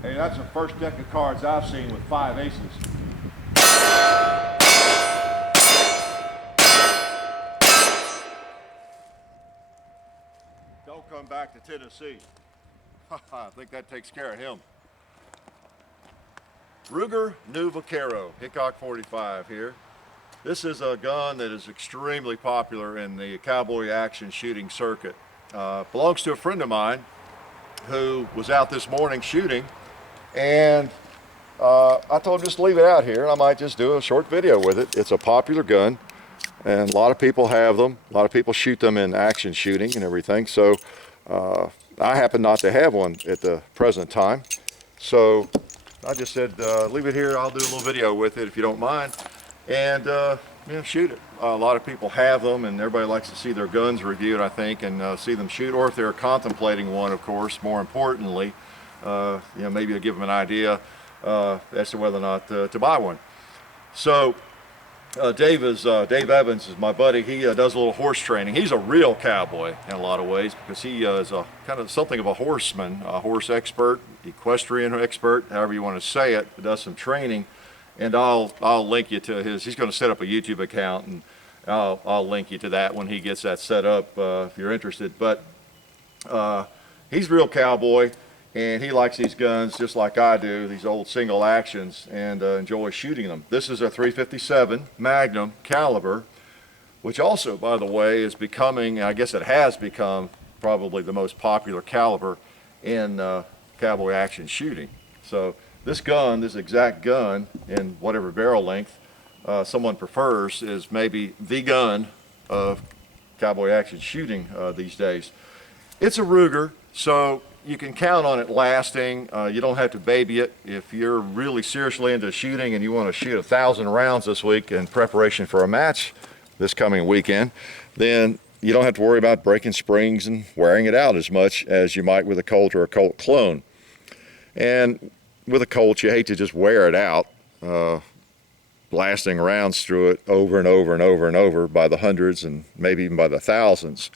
Hey, that's the first deck of cards I've seen with 5 aces. Don't come back to Tennessee. I think that takes care of him. Ruger New Vaquero, Hickok 45 here. This is a gun that is extremely popular in the cowboy action shooting circuit. Belongs to a friend of mine who was out this morning shooting, and I told him just leave it out here and I might just do a short video with it. It's a popular gun and a lot of people have them. A lot of people shoot them in action shooting and everything. So I happen not to have one at the present time. So I just said, leave it here. I'll do a little video with it if you don't mind. And shoot it. A lot of people have them and everybody likes to see their guns reviewed, I think, and see them shoot, or if they're contemplating one, of course, more importantly, maybe it'll give them an idea as to whether or not to buy one. So Dave Evans is my buddy. He does a little horse training. He's a real cowboy in a lot of ways because he is a kind of something of a horseman, a horse expert, equestrian expert, however you want to say it. He does some training, and I'll link you to his. He's going to set up a YouTube account, and I'll link you to that when he gets that set up if you're interested. But he's a real cowboy, and he likes these guns just like I do, these old single actions, and enjoys shooting them. This is a .357 Magnum Caliber, which also, by the way, is becoming, I guess it has become, probably the most popular caliber in cowboy action shooting. So this gun, this exact gun, in whatever barrel length someone prefers, is maybe the gun of cowboy action shooting these days. It's a Ruger, so you can count on it lasting. You don't have to baby it. If you're really seriously into shooting and you want to shoot 1,000 rounds this week in preparation for a match this coming weekend, then you don't have to worry about breaking springs and wearing it out as much as you might with a Colt or a Colt clone. And with a Colt, you hate to just wear it out, blasting rounds through it over and over and over and over by the hundreds and maybe even by the thousands.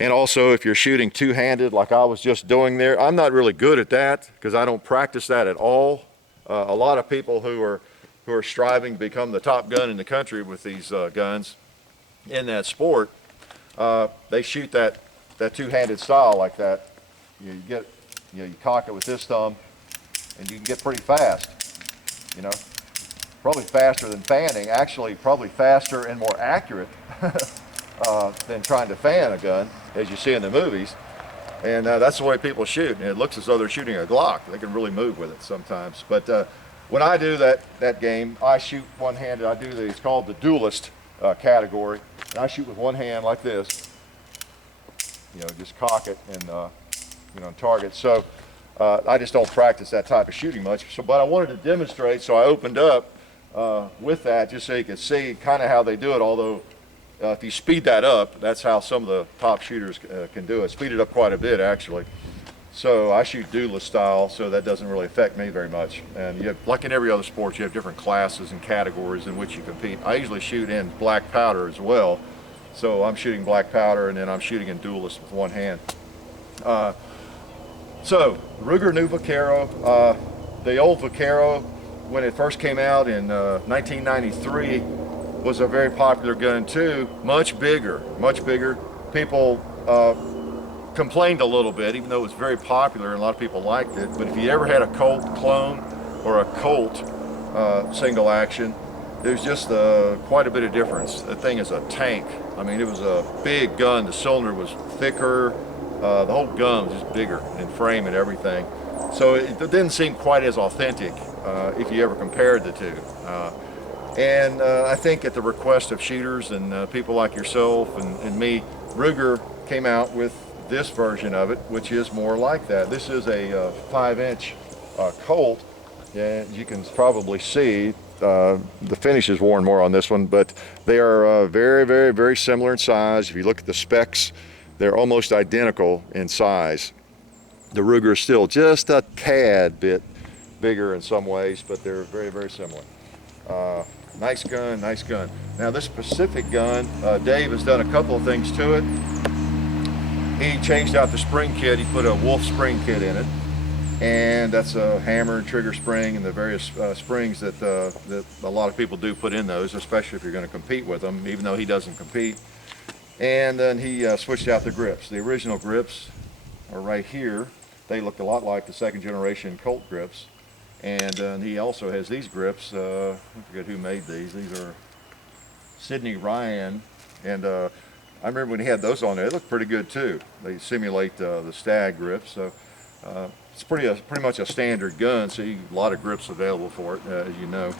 And also, if you're shooting two-handed like I was just doing there, I'm not really good at that because I don't practice that at all. A lot of people who are striving to become the top gun in the country with these guns in that sport, they shoot that two-handed style like that. You cock it with this thumb, and you can get pretty fast. Probably faster than fanning. Actually, probably faster and more accurate than trying to fan a gun, as you see in the movies. And that's the way people shoot. And it looks as though they're shooting a Glock. They can really move with it sometimes. But when I do that game, I shoot one-handed. I do it's called the duelist category. And I shoot with one hand like this. Just cock it and target. So I just don't practice that type of shooting much. But I wanted to demonstrate, so I opened up with that just so you can see kind of how they do it. Although if you speed that up, that's how some of the top shooters can do it. Speed it up quite a bit, actually. So I shoot duelist style, so that doesn't really affect me very much. And you have, like in every other sport, you have different classes and categories in which you compete. I usually shoot in black powder as well. So I'm shooting black powder, and then I'm shooting in duelist with one hand. So Ruger New Vaquero, the old Vaquero, when it first came out in 1993, was a very popular gun too. Much bigger. People complained a little bit, even though it was very popular and a lot of people liked it. But if you ever had a Colt clone or a Colt single action, there's just quite a bit of difference. The thing is a tank. I mean, it was a big gun. The cylinder was thicker. The whole gun was just bigger in frame and everything. So it didn't seem quite as authentic if you ever compared the two. And I think at the request of shooters and people like yourself and me, Ruger came out with this version of it, which is more like that. This is a 5-inch Colt, and you can probably see the finish is worn more on this one, but they are very, very, very similar in size. If you look at the specs, they're almost identical in size. The Ruger is still just a tad bit bigger in some ways, but they're very, very similar. Nice gun, nice gun. Now this specific gun, Dave has done a couple of things to it. He changed out the spring kit. He put a Wolf spring kit in it. and that's a hammer and trigger spring and the various springs that a lot of people do put in those, especially if you're going to compete with them, even though he doesn't compete. And then he switched out the grips. The original grips are right here. They look a lot like the second generation Colt grips. And he also has these grips. I forget who made these. These are Sidney Ryan. And I remember when he had those on there, they look pretty good too. They simulate the Stag grips. So it's pretty much a standard gun. So a lot of grips available for it, as you know,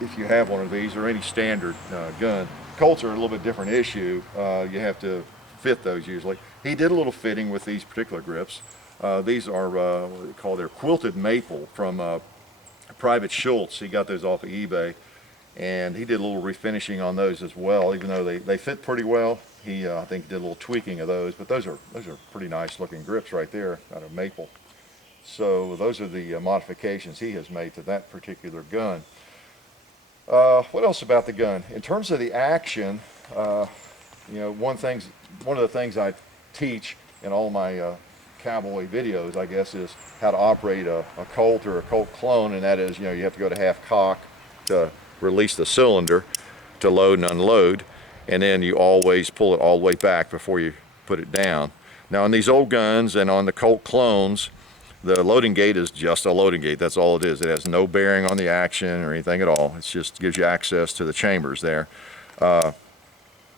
if you have one of these or any standard gun. Colts are a little bit different issue. You have to fit those usually. He did a little fitting with these particular grips. These are what they call their quilted maple from Private Schultz. He got those off of eBay, and he did a little refinishing on those as well. Even though they fit pretty well, he I think did a little tweaking of those. But those are pretty nice looking grips right there out of maple. So those are the modifications he has made to that particular gun. What else about the gun? In terms of the action, you know, one of the things I teach in all my cowboy videos, I guess, is how to operate a Colt or a Colt clone, and that is, you know, you have to go to half cock to release the cylinder to load and unload, and then you always pull it all the way back before you put it down. Now on these old guns and on the Colt clones, the loading gate is just a loading gate. That's all it is. It has no bearing on the action or anything at all. It just gives you access to the chambers there. Now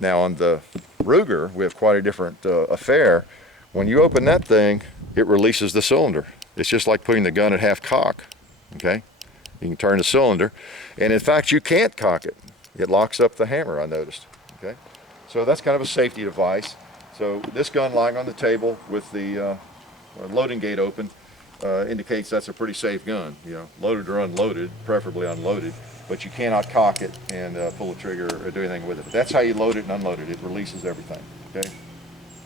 on the Ruger, we have quite a different affair. When you open that thing, it releases the cylinder. It's just like putting the gun at half cock, okay? You can turn the cylinder, and in fact, you can't cock it. It locks up the hammer, I noticed, okay? So that's kind of a safety device. So this gun lying on the table with the loading gate open indicates that's a pretty safe gun, you know, loaded or unloaded, preferably unloaded, but you cannot cock it and pull the trigger or do anything with it. But that's how you load it and unload it. It releases everything, okay?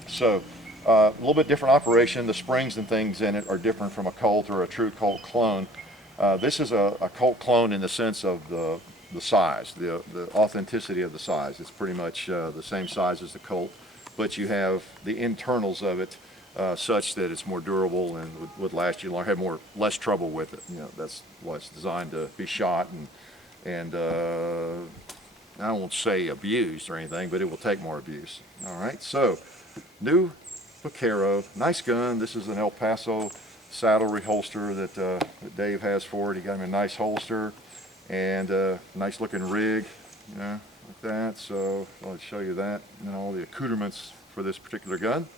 So a little bit different operation. The springs and things in it are different from a Colt or a true Colt clone. This is a Colt clone in the sense of the size, the authenticity of the size. It's pretty much the same size as the Colt, but you have the internals of it such that it's more durable and would last you longer, have less trouble with it. You know, that's why it's designed to be shot and I won't say abused or anything, but it will take more abuse. All right, so New Vaquero, nice gun. This is an El Paso Saddlery holster that Dave has for it. He got him a nice holster and nice looking rig, you know, like that. So I'll show you that and all the accoutrements for this particular gun.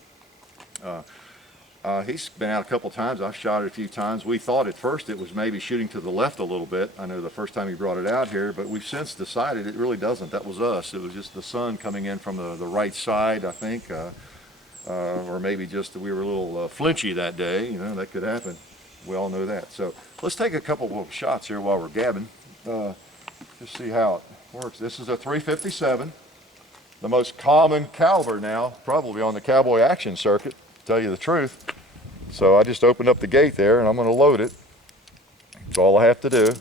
He's been out a couple times. I've shot it a few times. We thought at first it was maybe shooting to the left a little bit. I know the first time he brought it out here, but we've since decided it really doesn't. That was us. It was just the sun coming in from the right side, I think, or maybe just we were a little flinchy that day. You know, that could happen. We all know that. So let's take a couple of shots here while we're gabbing. Just see how it works. This is a 357, the most common caliber now, probably on the cowboy action circuit, to tell you the truth. So I just opened up the gate there and I'm going to load it. That's all I have to do.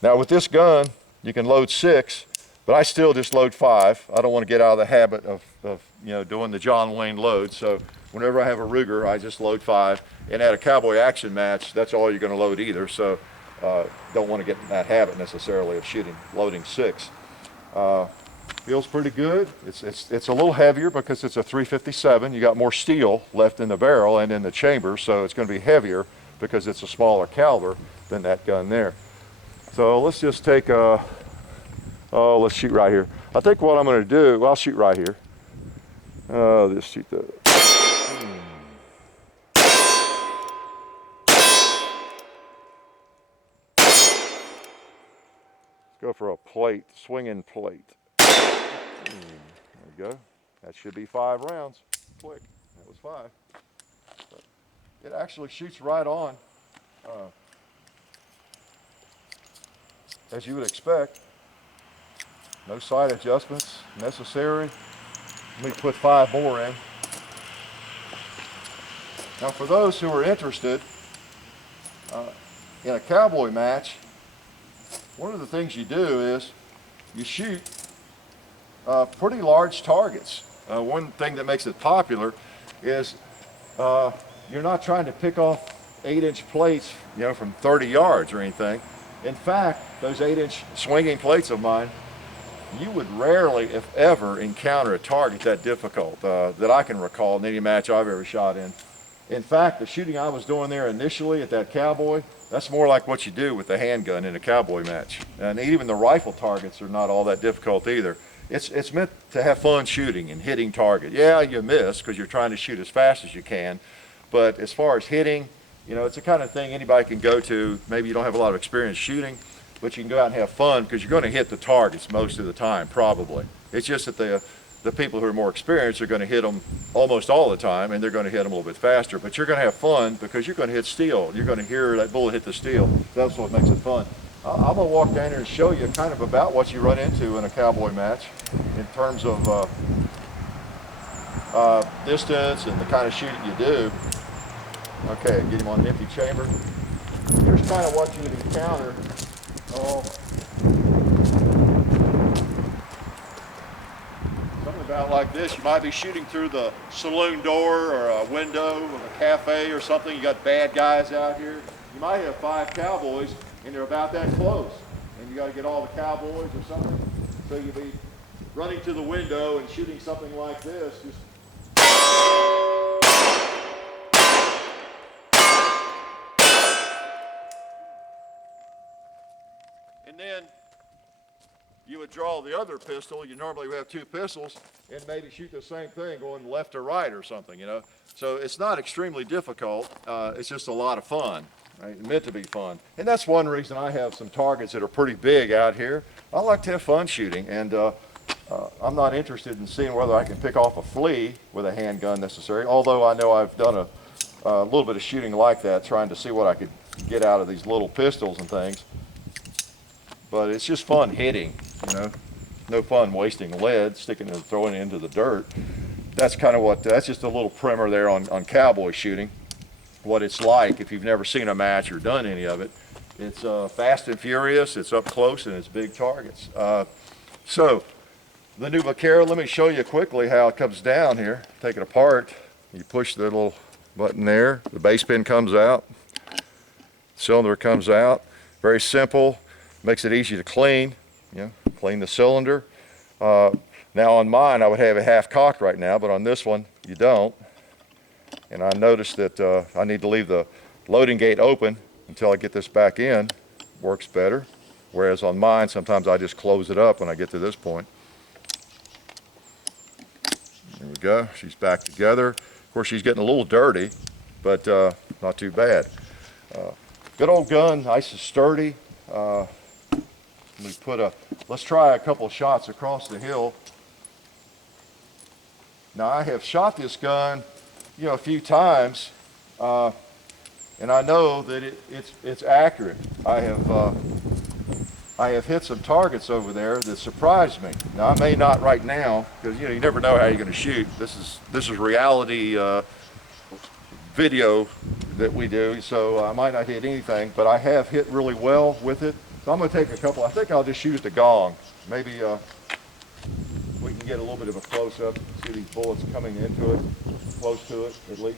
Now with this gun, you can load 6, but I still just load 5. I don't want to get out of the habit of you know, doing the John Wayne load. So whenever I have a Ruger, I just load 5. And at a cowboy action match, that's all you're going to load either. So don't want to get in that habit necessarily of loading 6. Feels pretty good. It's a little heavier because it's a 357. You got more steel left in the barrel and in the chamber, so it's going to be heavier because it's a smaller caliber than that gun there. So let's just take let's shoot right here. I think what I'm going to do, well, I'll shoot right here. Just shoot the. Go for a plate, swinging plate. There we go. That should be 5 rounds. Quick. That was 5. But it actually shoots right on, as you would expect. No sight adjustments necessary. Let me put 5 more in. Now, for those who are interested in a cowboy match, one of the things you do is you shoot pretty large targets. One thing that makes it popular is you're not trying to pick off 8-inch plates, you know, from 30 yards or anything. In fact, those 8-inch swinging plates of mine, you would rarely, if ever, encounter a target that difficult that I can recall in any match I've ever shot in. In fact, the shooting I was doing there initially at that cowboy, that's more like what you do with the handgun in a cowboy match. And even the rifle targets are not all that difficult either. It's meant to have fun shooting and hitting target. Yeah, you miss because you're trying to shoot as fast as you can. But as far as hitting, you know, it's the kind of thing anybody can go to. Maybe you don't have a lot of experience shooting, but you can go out and have fun because you're going to hit the targets most of the time, probably. It's just that the people who are more experienced are going to hit them almost all the time, and they're going to hit them a little bit faster. But you're going to have fun because you're going to hit steel. You're going to hear that bullet hit the steel. That's what makes it fun. I'm going to walk down here and show you kind of about what you run into in a cowboy match in terms of distance and the kind of shooting you do. Okay, get him on an empty chamber. Here's kind of what you would encounter. Something about like this. You might be shooting through the saloon door or a window of a cafe or something. You got bad guys out here. You might have 5 cowboys and they're about that close. And you got to get all the cowboys or something. So you'd be running to the window and shooting something like this. Just and then you would draw the other pistol. You normally would have 2 pistols and maybe shoot the same thing going left or right or something, you know. So it's not extremely difficult. It's just a lot of fun, right? It's meant to be fun. And that's one reason I have some targets that are pretty big out here. I like to have fun shooting, and I'm not interested in seeing whether I can pick off a flea with a handgun necessarily, although I know I've done a little bit of shooting like that, trying to see what I could get out of these little pistols and things. But it's just fun hitting, you know. No fun wasting lead, sticking and throwing it into the dirt. That's kind of what, that's just a little primer there on cowboy shooting. What it's like if you've never seen a match or done any of it. It's fast and furious, it's up close, and it's big targets. So, the new Vaquero, let me show you quickly how it comes down here. Take it apart. You push the little button there, the base pin comes out, cylinder comes out. Very simple. Makes it easy to clean, you know, clean the cylinder. Now on mine, I would have it half cocked right now, but on this one, you don't. And I noticed that I need to leave the loading gate open until I get this back in. Works better. Whereas on mine, sometimes I just close it up when I get to this point. There we go, she's back together. Of course, she's getting a little dirty, but not too bad. Good old gun, nice and sturdy. Let's try a couple of shots across the hill. Now I have shot this gun, you know, a few times, and I know that it's accurate. I have hit some targets over there that surprised me. Now I may not right now, because you know you never know how you're going to shoot. This is reality video that we do, so I might not hit anything, but I have hit really well with it. So I'm going to take a couple. I think I'll just shoot the gong. Maybe we can get a little bit of a close-up, see these bullets coming into it, close to it at least.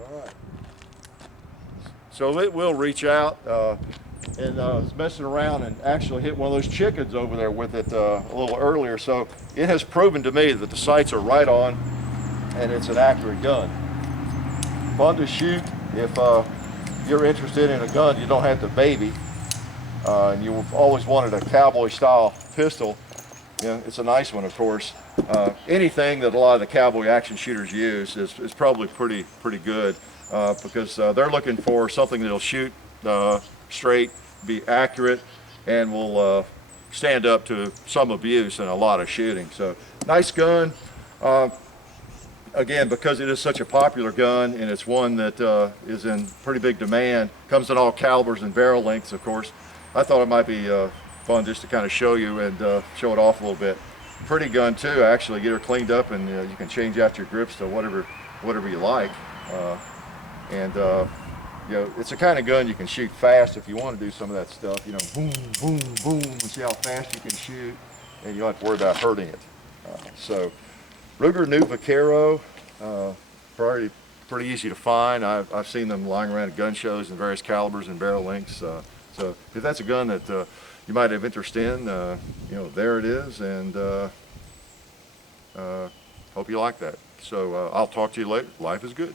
All right. So it will reach out and it's messing around and actually hit one of those chickens over there with it a little earlier. So it has proven to me that the sights are right on and it's an accurate gun. Fun to shoot. If you're interested in a gun you don't have to baby, and you've always wanted a cowboy style pistol, you know, it's a nice one, of course. Anything that a lot of the cowboy action shooters use is probably pretty good because they're looking for something that'll shoot straight, be accurate, and will stand up to some abuse and a lot of shooting. So nice gun. again, because it is such a popular gun and it's one that is in pretty big demand, comes in all calibers and barrel lengths, of course, I thought it might be fun just to kind of show you and show it off a little bit. Pretty gun too, actually. Get her cleaned up, and you can change out your grips to whatever you like. You know, it's the kind of gun you can shoot fast if you want to do some of that stuff. You know, boom, boom, boom, and see how fast you can shoot, and you don't have to worry about hurting it. So, Ruger New Vaquero, pretty easy to find. I've seen them lying around at gun shows in various calibers and barrel lengths. So, if that's a gun that you might have interest in, you know, there it is, and hope you like that. So, I'll talk to you later. Life is good.